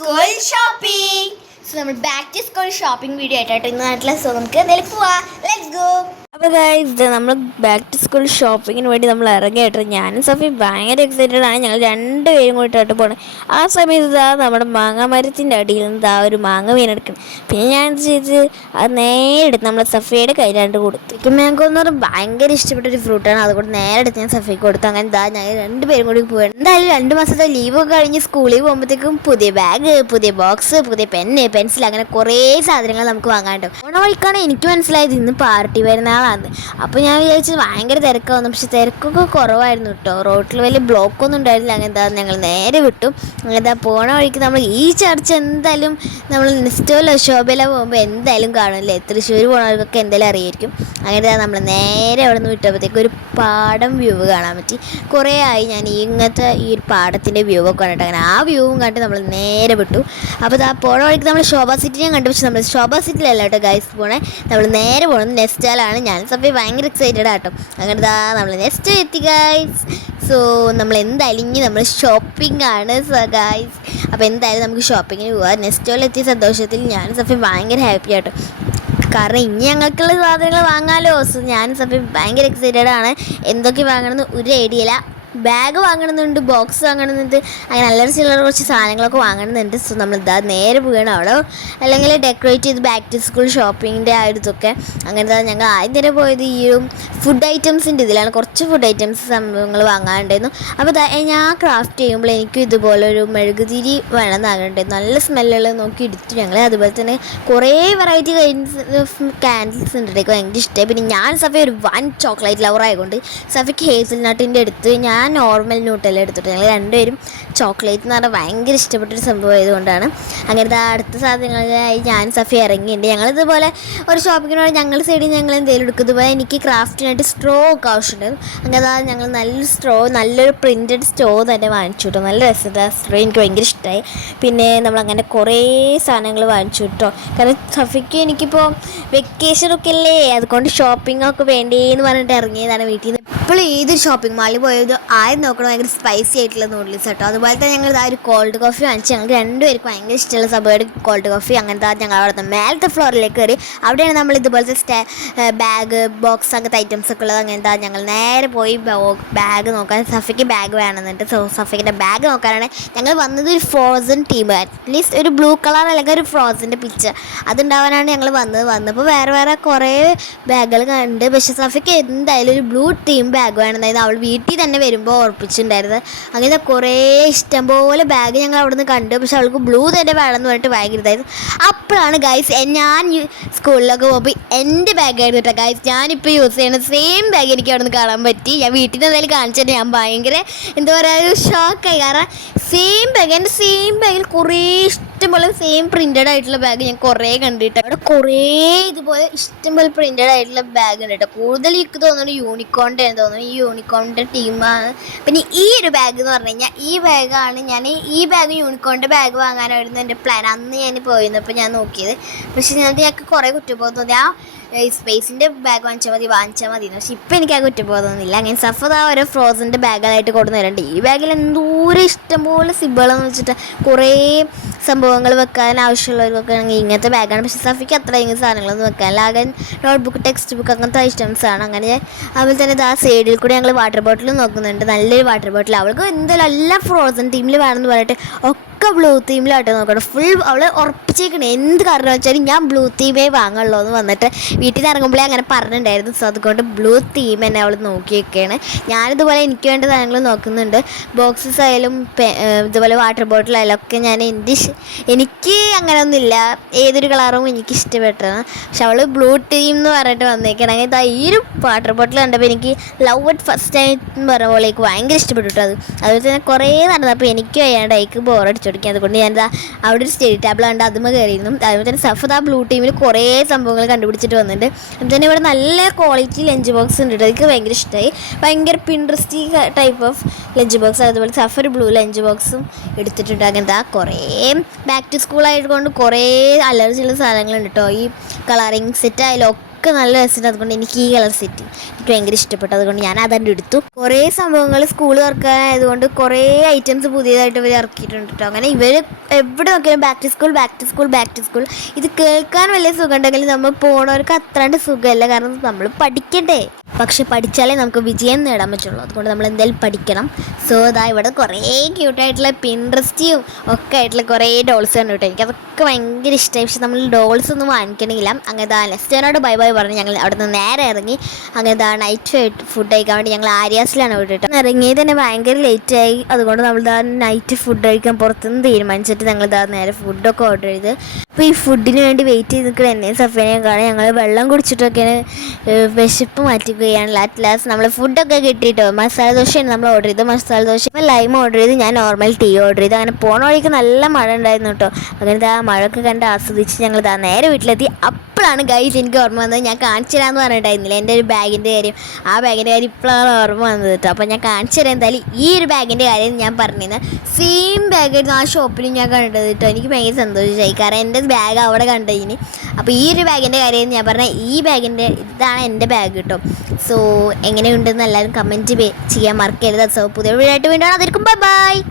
School shopping. So നമ്മൾ back to school shopping video ആയിട്ടോ ഇന്ന് നാട്ടിലെ. സോ നമുക്ക് എന്തായാലും പോവാം. Let's go. അപ്പോൾ ഗൈസ് നമ്മൾ ബാക്ക് ടു സ്കൂൾ ഷോപ്പിങ്ങിന് വേണ്ടി നമ്മൾ ഇറങ്ങിയിട്ട് ഞാനും സഫി ഭയങ്കര എക്സൈറ്റഡ് ആണ്. ഞങ്ങൾ രണ്ടുപേരും കൂടിയിട്ടായിട്ട് പോകണം. ആ സമയത്ത് നമ്മുടെ മാങ്ങ മരത്തിൻ്റെ അടിയിൽ നിന്ന് ഒരു മാങ്ങ വീണെടുക്കണം. പിന്നെ ഞാൻ എന്ത് ചെയ്ത് അത് നേരെ എടുത്ത് നമ്മൾ സഫിയുടെ കയ്യിലാണ്ട് കൊടുത്തു. എനിക്ക് മാങ്കോ എന്ന് പറഞ്ഞാൽ ഭയങ്കര ഇഷ്ടപ്പെട്ടൊരു ഫ്രൂട്ടാണ്. അതുകൊണ്ട് നേരെ എടുത്ത് ഞാൻ സഫിക്ക് കൊടുത്തു. അങ്ങനെ ഞങ്ങൾ രണ്ടുപേരും കൂടി പോവുകയാണ്. എന്തായാലും 2 മാസത്തെ ലീവൊക്കെ കഴിഞ്ഞ് സ്കൂളിൽ പോകുമ്പോഴത്തേക്കും പുതിയ ബാഗ്, പുതിയ ബോക്സ്, പുതിയ പെന്ന്, പെൻസിൽ, അങ്ങനെ കുറേ സാധനങ്ങൾ നമുക്ക് വാങ്ങാണ്ട്. ഓണ വഴിക്കാണ് എനിക്ക് മനസ്സിലായത് ഇന്ന് പാർട്ടി വരുന്ന ആളാണ്. അപ്പോൾ ഞാൻ വിചാരിച്ചത് ഭയങ്കര തിരക്കാവുന്നു. പക്ഷെ തിരക്കൊക്കെ കുറവായിരുന്നു കേട്ടോ. റോട്ടിൽ വലിയ ബ്ലോക്കൊന്നും ഉണ്ടായിരുന്നില്ല. അങ്ങനത്തെ ഞങ്ങൾ നേരെ വിട്ടു. അങ്ങനത്തെ പോണ വഴിക്ക് നമ്മൾ ഈ ചർച്ച എന്തായാലും നമ്മൾ നെസ്റ്റോയിലോ ഷോപ്പിലോ പോകുമ്പോൾ എന്തായാലും കാണില്ലേ. തൃശ്ശൂർ പോണവർക്കൊക്കെ എന്തായാലും അറിയായിരിക്കും. അങ്ങനത്തെ നമ്മൾ നേരെ അവിടെ നിന്ന് വിട്ടപ്പോഴത്തേക്ക് ഒരു പാടം വ്യൂ കാണാൻ പറ്റി. കുറേ ആയി ഞാൻ ഇങ്ങനത്തെ ഈ ഒരു പാടത്തിൻ്റെ വ്യൂ ഒക്കെ കണ്ടിട്ട്. അങ്ങനെ ആ വ്യൂവും കണ്ട് നമ്മൾ നേരെ വിട്ടു. അപ്പോൾ ആ പോണ വഴിക്ക് നമ്മൾ ശോഭ സിറ്റിനെ കണ്ടു. പക്ഷെ നമ്മൾ ശോഭ സിറ്റിയിലല്ല കേട്ടോ ഗൈസ് പോണേ. നമ്മൾ നേരെ പോകുന്നത് നെസ്റ്റാലാണ്. ഞാൻ സഫി ഭയങ്കര എക്സൈറ്റഡ് ആട്ടോ. അങ്ങനെ നമ്മൾ നെക്സ്റ്റ് എത്തി ഗൈസ്. സോ നമ്മൾ എന്തായാലും ഇനി നമ്മൾ ഷോപ്പിംഗ് ആണ് ഗൈസ്. അപ്പോൾ എന്തായാലും നമുക്ക് ഷോപ്പിങ്ങിന് പോകാം. നെസ്റ്റോയിലെത്തിയ സന്തോഷത്തിൽ ഞാൻ സഫി ഭയങ്കര ഹാപ്പി ആട്ടോ. കാരണം ഇനി ഞങ്ങൾക്കുള്ള സാധനങ്ങൾ വാങ്ങാമല്ലോ. സോ ഞാൻ സഫി ഭയങ്കര എക്സൈറ്റഡ് ആണ്. എന്തൊക്കെ വാങ്ങണമെന്ന് ഒരു ഐഡിയ ഇല്ല. ബാഗ് വാങ്ങണമെന്നുണ്ട്, ബോക്സ് വാങ്ങണമെന്നുണ്ട്, അങ്ങനെ അല്ലറ ചില്ലറ കുറച്ച് സാധനങ്ങളൊക്കെ വാങ്ങണമെന്നുണ്ട്. സോ നമ്മൾ നേരെ പോവുകയാണ് അവിടെ. അല്ലെങ്കിൽ ഡെക്കറേറ്റ് ചെയ്ത് ബാക്ക് ടു സ്കൂൾ ഷോപ്പിങ്ങിൻ്റെ ആ ഇതൊക്കെ. അങ്ങനത്തെ ഞങ്ങൾ ആദ്യം തന്നെ പോയത് ഈ ഒരു ഫുഡ് ഐറ്റംസിൻ്റെ ഇതിലാണ്. കുറച്ച് ഫുഡ് ഐറ്റംസ് സംഭവങ്ങൾ വാങ്ങാനുണ്ടായിരുന്നു. അപ്പോൾ ഞാൻ ക്രാഫ്റ്റ് ചെയ്യുമ്പോൾ എനിക്കും ഇതുപോലൊരു മെഴുകുതിരി വേണമെന്ന് ആഗ്രഹമുണ്ടായിരുന്നു. നല്ല സ്മെല്ലുള്ളത് നോക്കി എടുത്തു ഞങ്ങൾ. അതുപോലെ തന്നെ കുറേ വെറൈറ്റി കാൻഡിൽസ് ഉണ്ട്. എനിക്ക് ഭയങ്കര ഇഷ്ടമായി. പിന്നെ ഞാൻ സഫി ഒരു വൺ ചോക്ലേറ്റ് ലവർ ആയതുകൊണ്ട് സഫിക്ക് ഹേസൽ നട്ടിൻ്റെ അടുത്ത് ഞാൻ നോർമൽ ന്യൂട്ടെല്ലാം എടുത്തിട്ട് ഞങ്ങൾ രണ്ടുപേരും ചോക്ലേറ്റ് എന്ന് പറഞ്ഞാൽ ഭയങ്കര ഇഷ്ടപ്പെട്ടൊരു സംഭവം ആയതുകൊണ്ടാണ്. അങ്ങനത്തെ അടുത്ത സാധനങ്ങളായി ഞാൻ സഫി ഇറങ്ങിയിട്ടുണ്ട്. ഞങ്ങളിതുപോലെ ഒരു ഷോപ്പിങ്ങിനോട് ഞങ്ങൾ സൈഡിൽ ഞങ്ങൾ എന്തെങ്കിലും എടുക്കും. ഇതുപോലെ എനിക്ക് ക്രാഫ്റ്റിനായിട്ട് സ്ട്രോ ഒക്കെ ആവശ്യമുണ്ടായിരുന്നു. അങ്ങനെ ഞങ്ങൾ നല്ലൊരു സ്ട്രോ, നല്ലൊരു പ്രിൻറ്റഡ് സ്ട്രോ തന്നെ വാങ്ങിച്ചു കിട്ടും. നല്ല രസത്തെ സ്ട്രോ എനിക്ക് ഭയങ്കര ഇഷ്ടമായി. പിന്നെ നമ്മളങ്ങനെ കുറേ സാധനങ്ങൾ വാങ്ങിച്ചു കിട്ടോ. കാരണം സഫിക്ക് എനിക്കിപ്പോൾ വെക്കേഷനൊക്കെ അല്ലേ, അതുകൊണ്ട് ഷോപ്പിങ്ങൊക്കെ വേണ്ടേന്ന് പറഞ്ഞിട്ട് ഇറങ്ങിയതാണ് വീട്ടിൽ നിന്ന്. ഇപ്പോൾ ഏതൊരു ഷോപ്പിംഗ് മാളിൽ പോയത് ആദ്യം നോക്കണം ഭയങ്കര സ്പൈസി ആയിട്ടുള്ള നൂഡിൽസ് കേട്ടോ. അതുപോലെ തന്നെ ഞങ്ങൾ ഒരു കോൾഡ് കോഫി വാങ്ങിച്ചു. ഞങ്ങൾക്ക് രണ്ടുപേർക്ക് ഭയങ്കര ഇഷ്ടമുള്ള സംഭവമാണ് കോൾഡ് കോഫി. അങ്ങനത്തെ ഞങ്ങൾ അവിടെ മേലത്തെ ഫ്ലോറിലേക്ക് കയറി. അവിടെയാണ് നമ്മൾ ഇതുപോലത്തെ ബാഗ്, ബോക്സ്, അങ്ങനത്തെ ഐറ്റംസ് ഒക്കെ ഉള്ളത്. അങ്ങനത്തെ ഞങ്ങൾ നേരെ പോയി ബാഗ് നോക്കാൻ. സഫിക്ക് ബാഗ് വേണമെന്നുണ്ട്. സോ സഫിക്കിൻ്റെ ബാഗ് നോക്കാനാണ് ഞങ്ങൾ വന്നത്. ഒരു ഫ്രോസൺ ടീം, അറ്റ്ലീസ്റ്റ് ഒരു ബ്ലൂ കളർ അല്ലെങ്കിൽ ഒരു ഫ്രോസൻ്റെ പിക്ചർ അതുണ്ടാവാനാണ് ഞങ്ങൾ വന്നപ്പോൾ വേറെ കുറേ ബാഗുകൾ കണ്ട്. പക്ഷേ സഫിക്ക് എന്തായാലും ഒരു ബ്ലൂ ടീം ബാഗ് വേണമെന്നായിരുന്നു അവൾ വീട്ടിൽ തന്നെ വരുമ്പോൾ ഉറപ്പിച്ചിട്ടുണ്ടായിരുന്നത്. അങ്ങനെ കുറേ ഇഷ്ടംപോലെ ബാഗ് ഞങ്ങൾ അവിടെ നിന്ന് കണ്ടു. പക്ഷെ അവൾക്ക് ബ്ലൂ തന്നെ വേണമെന്ന് പറഞ്ഞിട്ട് ഭയങ്കര ഇതായിരുന്നു. അപ്പോഴാണ് ഗൈസ് ഞാൻ സ്കൂളിലൊക്കെ പോകുമ്പോൾ എൻ്റെ ബാഗായിരുന്നു കേട്ടോ ഗൈസ്. ഞാനിപ്പോൾ യൂസ് ചെയ്യുന്ന സെയിം ബാഗ് എനിക്ക് അവിടെ നിന്ന് കാണാൻ പറ്റി. ഞാൻ വീട്ടിൽ നിന്ന് എന്തായാലും കാണിച്ചിട്ട് ഞാൻ ഭയങ്കര എന്താ പറയുക ഒരു ഷോക്കായി. കാരണം സെയിം ബാഗ്, എൻ്റെ സെയിം ബാഗിൽ കുറേ ഇഷ്ടംപോലെ സെയിം പ്രിൻറ്റഡ് ആയിട്ടുള്ള ബാഗ് ഞാൻ കുറേ കണ്ടിട്ട്. അവിടെ കുറേ ഇതുപോലെ ഇഷ്ടംപോലെ പ്രിൻറ്റഡ് ആയിട്ടുള്ള ബാഗ് ഉണ്ട് കേട്ടോ. കൂടുതൽ എനിക്ക് തോന്നുന്നു യൂണിക്കോണിൻ്റെ എന്ന് തോന്നുന്നു. ഈ യൂണിക്കോണിൻ്റെ ടീമാണ്. പിന്നെ ഈ ഒരു ബാഗ് എന്ന് പറഞ്ഞു കഴിഞ്ഞാൽ ഈ ബാഗാണ്. ഞാൻ ഈ ബാഗ് യൂണിക്കോണിൻ്റെ ബാഗ് വാങ്ങാനായിരുന്നു എൻ്റെ പ്ലാൻ. അന്ന് ഞാൻ പോയിരുന്നപ്പോൾ ഞാൻ നോക്കിയത്. പക്ഷേ ഞങ്ങൾക്ക് കുറേ കുറ്റബോധം തോന്നി. ഈ സ്പേസിൻ്റെ ബാഗ് വാങ്ങിച്ചാൽ മതി. പക്ഷെ ഇപ്പം എനിക്ക് ആ കുറ്റബോധം തോന്നുന്നില്ല. അങ്ങനെ സഫദ ഓരോ ഫ്രോസൻ്റെ ബാഗുകളായിട്ട് കൊണ്ടു തരുന്നുണ്ട്. ഈ ബാഗിൽ എന്തോരം ഇഷ്ടംപോലെ സിബിളെന്ന് വെച്ചിട്ട് കുറേ സംഭവങ്ങൾ വെക്കാൻ ആവശ്യമുള്ളവർക്കൊക്കെ ആണെങ്കിൽ ഇങ്ങനത്തെ ബാഗാണ്. പക്ഷേ സഫിക്ക് അത്ര ഇങ്ങനത്തെ സാധനങ്ങളൊന്നും വെക്കാനില്ല. ആകെ നോട്ട്ബുക്ക്, ടെക്സ്റ്റ് ബുക്ക്, അങ്ങനത്തെ ഐറ്റംസാണ്. അങ്ങനെ അതുപോലെ തന്നെ ആ സൈഡിൽ കൂടി ഞങ്ങൾ വാട്ടർ ബോട്ടിൽ നോക്കുന്നുണ്ട്. നല്ലൊരു വാട്ടർ ബോട്ടിൽ. അവൾക്ക് എന്തായാലും എല്ലാം ഫ്രോസൺ ടീമിൽ വേണമെന്ന് പറഞ്ഞിട്ട് ഒക്കെ ബ്ലൂ തീമിലായിട്ട് നോക്കണം. ഫുൾ അവൾ ഉറപ്പിച്ചേക്കണേ എന്ത് കാരണം വെച്ചാലും ഞാൻ ബ്ലൂ തീമേ വാങ്ങുള്ളൂ എന്ന് വന്നിട്ട് വീട്ടിൽ നിന്ന് ഇറങ്ങുമ്പോഴേ അങ്ങനെ പറഞ്ഞിട്ടുണ്ടായിരുന്നു. സോ അതുകൊണ്ട് ബ്ലൂ തീം തന്നെ അവൾ നോക്കിയൊക്കെയാണ്. ഞാനിതുപോലെ എനിക്ക് വേണ്ട സാധനങ്ങൾ നോക്കുന്നുണ്ട്. ബോക്സസ് ആയാലും ഇതുപോലെ വാട്ടർ ബോട്ടിലായാലും ഒക്കെ ഞാൻ എനിക്ക് അങ്ങനെയൊന്നുമില്ല. ഏതൊരു കളറും എനിക്ക് ഇഷ്ടപ്പെട്ടതാണ്. പക്ഷെ അവൾ ബ്ലൂ ടീം എന്ന് പറഞ്ഞിട്ട് വന്നേക്കണം. അങ്ങനെ ഈ ഒരു വാട്ടർ ബോട്ടിൽ കണ്ടപ്പോൾ എനിക്ക് ലവ് അറ്റ് ഫസ്റ്റ് ടൈം എന്ന് പറഞ്ഞ പോലെ എനിക്ക് ഭയങ്കര ഇഷ്ടപ്പെട്ടു അത്. അതുപോലെ തന്നെ കുറേ നടന്നപ്പോൾ എനിക്ക് വയ്യാണ്ട് എനിക്ക് ബോറടിച്ചു കൊടുക്കുക. അതുകൊണ്ട് ഞാൻ അവിടെ ഒരു സ്റ്റഡി ടേബിൾ കണ്ട് അതുമ്മ കയറിയിരുന്നു. അതുപോലെ തന്നെ സഫദ ബ്ലൂ ടീമിൽ കുറേ സംഭവങ്ങൾ കണ്ടുപിടിച്ചിട്ട് വന്നിട്ടുണ്ട്. അതുപോലെ തന്നെ ഇവിടെ നല്ല ക്വാളിറ്റി ലഞ്ച് ബോക്സ് ഉണ്ട്. എനിക്ക് ഭയങ്കര ഇഷ്ടമായി. ഭയങ്കര പിൻട്രസ്റ്റി ടൈപ്പ് ഓഫ് ലഞ്ച് ബോക്സ്. അതുപോലെ സഫർ ബ്ലൂ ലഞ്ച് ബോക്സും എടുത്തിട്ടുണ്ട്. അങ്ങനത്തെ കുറേ ബാക്ക് ടു സ്കൂൾ ആയതുകൊണ്ട് കുറേ അല്ലറ ചില സാധനങ്ങളുണ്ട് കേട്ടോ. ഈ കളറിങ് സെറ്റ് ആയാലും ഒക്കെ നല്ല രസമുണ്ട്. അതുകൊണ്ട് എനിക്ക് ഈ കളർ സെറ്റ് എനിക്ക് എനിക്ക് ഭയങ്കര ഇഷ്ടപ്പെട്ടു. അതുകൊണ്ട് ഞാൻ അതന്നെ എടുത്തു. കുറേ സംഭവങ്ങൾ സ്കൂൾ തുറക്കാനായതുകൊണ്ട് കുറേ ഐറ്റംസ് പുതിയതായിട്ട് ഇവർ ഇറക്കിയിട്ടുണ്ട് കേട്ടോ. അങ്ങനെ ഇവർ എവിടെ നോക്കിയാലും back to school back to school back to school. ഇത് കേൾക്കാൻ വലിയ സുഖം ഉണ്ടെങ്കിലും നമ്മൾ പോണവർക്ക് അത്രണ്ട് സുഖമല്ല. കാരണം നമ്മൾ പഠിക്കണ്ടേ. പക്ഷെ പഠിച്ചാലേ നമുക്ക് വിജയം നേടാൻ പറ്റുള്ളൂ. അതുകൊണ്ട് നമ്മൾ എന്തായാലും പഠിക്കണം. സോ അതാ ഇവിടെ കുറേ ക്യൂട്ടായിട്ടുള്ള പിൻട്രസ്റ്റിയും ഒക്കെ ആയിട്ടുള്ള കുറേ ഡോൾസ് ഉണ്ട് കേട്ടോ. എനിക്കതൊക്കെ ഭയങ്കര ഇഷ്ടമായി. പക്ഷെ നമ്മൾ ഡോൾസ് ഒന്നും വാങ്ങിക്കണമെങ്കില്ല. അങ്ങനെ ഇതാ ലെസ്റ്റേനോട് ബൈ ബൈ പറഞ്ഞ് ഞങ്ങൾ അവിടെ നിന്ന് നേരെ ഇറങ്ങി. അങ്ങനെ ഇതാ നൈറ്റ് ഫുഡ് കഴിക്കാൻ വേണ്ടി ഞങ്ങൾ ആര്യാസിലാണ് വിട്ടിട്ട് ഇറങ്ങിയത് തന്നെ ഭയങ്കര ലേറ്റായി. അതുകൊണ്ട് നമ്മൾ ഇതാ നൈറ്റ് ഫുഡ് കഴിക്കാൻ പുറത്തുനിന്ന് തീരുമാനിച്ചിട്ട് ഞങ്ങൾ ഇതാ നേരെ ഫുഡൊക്കെ ഓർഡർ ചെയ്ത്. അപ്പോൾ ഈ ഫുഡിന് വേണ്ടി വെയിറ്റ് ചെയ്ത് നിൽക്കുന്ന എന്നെയും സഫേനെയും കാണാൻ ഞങ്ങൾ വെള്ളം കുടിച്ചിട്ടൊക്കെയാണ് വിശപ്പ് മാറ്റിക്കുകയാണ്. ലാസ്റ്റ് നമ്മൾ ഫുഡൊക്കെ കിട്ടിയിട്ടോ. മസാല ദോശയാണ് നമ്മൾ ഓർഡർ ചെയ്തത്. മസാല ദോശ ലൈം ഓർഡർ ചെയ്ത്, ഞാൻ നോർമൽ ടീ ഓർഡർ ചെയ്ത്. അങ്ങനെ പോണ വഴിക്ക് നല്ല മഴ ഉണ്ടായിരുന്നു കേട്ടോ. അങ്ങനെ ആ മഴയൊക്കെ കണ്ട് ആസ്വദിച്ച് ഞങ്ങൾ നേരെ വീട്ടിലെത്തി. അപ്പോഴാണ് ഗൈസ് എനിക്ക് ഓർമ്മ വന്നത്. ഞാൻ കാണിച്ചു തരാമെന്ന് പറഞ്ഞിട്ടായിരുന്നില്ല എൻ്റെ ഒരു ബാഗിൻ്റെ കാര്യം. ആ ബാഗിൻ്റെ കാര്യം ഇപ്പോഴാണ് ഓർമ്മ വന്നത് കേട്ടോ. അപ്പോൾ ഞാൻ കാണിച്ചു തരാം. എന്തായാലും ഈ ഒരു ബാഗിൻ്റെ കാര്യം ഞാൻ പറഞ്ഞിരുന്നത് സെയിം ബാഗായിരുന്നു ആ ഷോപ്പിൽ ഞാൻ കണ്ടത് കേട്ടോ. എനിക്ക് ഭയങ്കര സന്തോഷമായി. കാരണം എൻ്റെ ബാഗ് അവിടെ കണ്ടതിന്. അപ്പോൾ ഈ ഒരു ബാഗിൻ്റെ കാര്യം ഞാൻ പറഞ്ഞ ഈ ബാഗിൻ്റെ ഇതാണ് എൻ്റെ ബാഗ് കേട്ടോ. സോ എങ്ങനെയുണ്ടെന്ന് എല്ലാവരും കമൻറ്റ് ചെയ്യാൻ മറക്കരുത്. സോ പുതിയ വീഡിയോ ആയിട്ട് വീണ്ടും അതിരിക്കും. Bye bye.